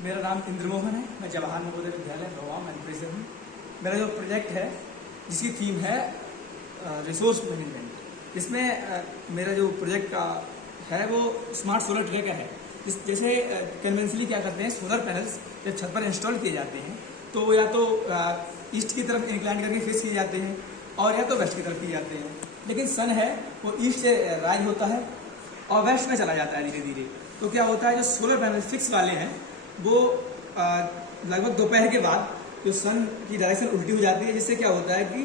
मेरा नाम इंद्रमोहन है। मैं जवाहर नवोदय विद्यालय भगवान मैनेजर हूँ। मेरा जो प्रोजेक्ट है जिसकी थीम है रिसोर्स मैनेजमेंट, इसमें मेरा जो प्रोजेक्ट का है वो स्मार्ट सोलर ट्रैकर है। जैसे कन्वेंशनली क्या करते हैं, सोलर पैनल्स जब छत पर इंस्टॉल किए जाते हैं तो वो या तो ईस्ट की तरफ इंक्लाइन करके फेस किए जाते हैं और या तो वेस्ट की तरफ किए जाते हैं। लेकिन सन है वो ईस्ट से राइज होता है और वेस्ट में चला जाता है धीरे धीरे। तो क्या होता है, जो सोलर पैनल फिक्स वाले हैं वो लगभग दोपहर के बाद जो सन की डायरेक्शन उल्टी हो जाती है, जिससे क्या होता है कि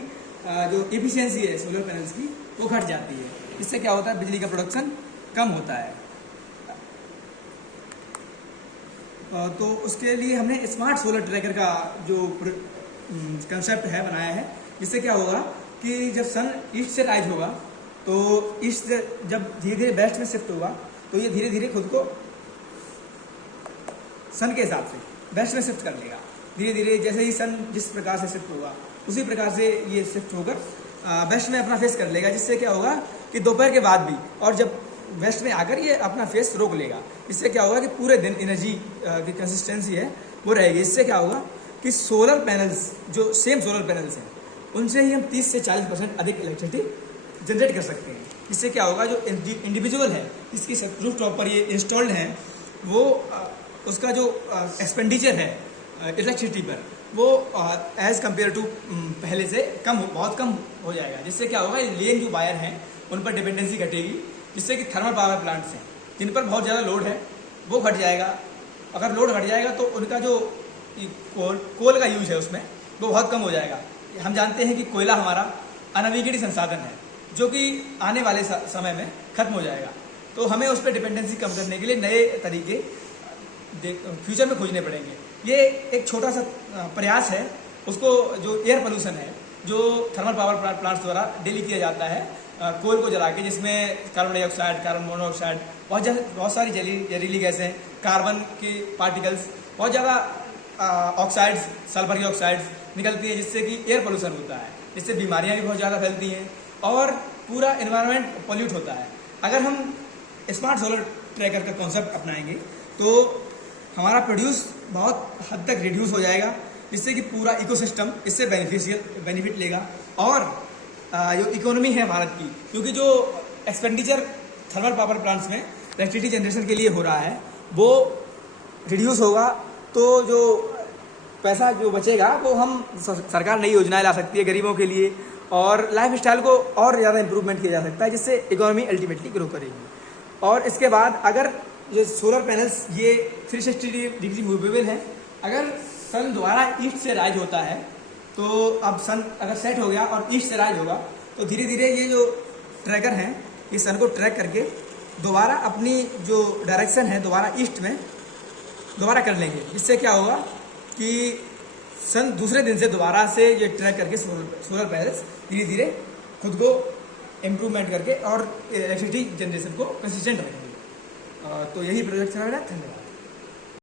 जो एफिशिएंसी है सोलर पैनल्स की वो घट जाती है। इससे क्या होता है, बिजली का प्रोडक्शन कम होता है। तो उसके लिए हमने स्मार्ट सोलर ट्रैकर का जो कंसेप्ट है बनाया है, जिससे क्या होगा कि जब सन ईस्ट से राइज होगा तो ईस्ट से जब धीरे धीरे वेस्ट में शिफ्ट होगा तो ये धीरे धीरे खुद को सन के हिसाब से वेस्ट में शिफ्ट कर लेगा। धीरे धीरे जैसे ही सन जिस प्रकार से शिफ्ट होगा उसी प्रकार से ये शिफ्ट होकर वेस्ट में अपना फेस कर लेगा। जिससे क्या होगा कि दोपहर के बाद भी और जब वेस्ट में आकर ये अपना फेस रोक लेगा। इससे क्या होगा कि पूरे दिन एनर्जी की कंसिस्टेंसी है वो रहेगी। इससे क्या होगा कि सोलर पैनल्स जो सेम सोलर पैनल्स हैं उनसे ही हम 30 से 40% अधिक इलेक्ट्रिसिटी जनरेट कर सकते हैं। इससे क्या होगा, जो इंडिविजुअल है इसकी रूफ टॉप पर ये इंस्टॉल्ड है वो उसका जो एक्सपेंडिचर है इलेक्ट्रिसिटी पर वो एज कम्पेयर टू पहले से बहुत कम हो जाएगा। जिससे क्या होगा, लेन जो वायर हैं उन पर डिपेंडेंसी घटेगी। जिससे कि थर्मल पावर प्लांट्स हैं जिन पर बहुत ज़्यादा लोड है वो घट जाएगा। अगर लोड घट जाएगा तो उनका जो कोल का यूज है उसमें वो बहुत कम हो जाएगा। हम जानते हैं कि कोयला हमारा अनवीकरणीय संसाधन है जो कि आने वाले समय में खत्म हो जाएगा। तो हमें उस पर डिपेंडेंसी कम करने के लिए नए तरीके फ्यूचर में खोजने पड़ेंगे। ये एक छोटा सा प्रयास है। उसको जो एयर पोल्यूशन है जो थर्मल पावर प्लांट्स द्वारा डेली किया जाता है कोल को जला के, जिसमें कार्बन डाइऑक्साइड, कार्बन मोनोऑक्साइड, बहुत सारी जहरीली गैसें, कार्बन के पार्टिकल्स, बहुत ज़्यादा ऑक्साइड्स, सल्फर की ऑक्साइड्स निकलती है, जिससे कि एयर पोल्यूशन होता है। जिससे बीमारियां भी बहुत ज़्यादा फैलती हैं और पूरा एनवायरनमेंट पोल्यूट होता है। अगर हम स्मार्ट सोलर ट्रैकर का कॉन्सेप्ट अपनाएंगे तो हमारा प्रोड्यूस बहुत हद तक रिड्यूस हो जाएगा, जिससे कि पूरा इकोसिस्टम इससे बेनिफिट लेगा। और जो इकोनॉमी है भारत की, क्योंकि जो एक्सपेंडिचर थर्मल पावर प्लांट्स में इलेक्ट्रिसिटी जनरेशन के लिए हो रहा है वो रिड्यूस होगा, तो जो पैसा जो बचेगा वो हम सरकार नई योजनाएं ला सकती है गरीबों के लिए और लाइफ स्टाइल को और ज़्यादा इम्प्रूवमेंट किया जा सकता है, जिससे इकोनॉमी अल्टीमेटली ग्रो करेगी। और इसके बाद अगर जो सोलर पैनल्स ये 360 डिग्री मूवेबल हैं, अगर सन दोबारा ईस्ट से राइज होता है तो अब सन अगर सेट हो गया और ईस्ट से राइज होगा तो धीरे धीरे ये जो ट्रैकर हैं ये सन को ट्रैक करके दोबारा अपनी जो डायरेक्शन है दोबारा ईस्ट में दोबारा कर लेंगे। इससे क्या होगा कि सन दूसरे दिन से दोबारा से ये ट्रैक करके सोलर पैनल्स धीरे धीरे खुद को इम्प्रूवमेंट करके और इलेक्ट्रिसिटी जनरेशन को कंसिस्टेंट रखेंगे। तो यही प्रोजेक्ट है मेरा। धन्यवाद।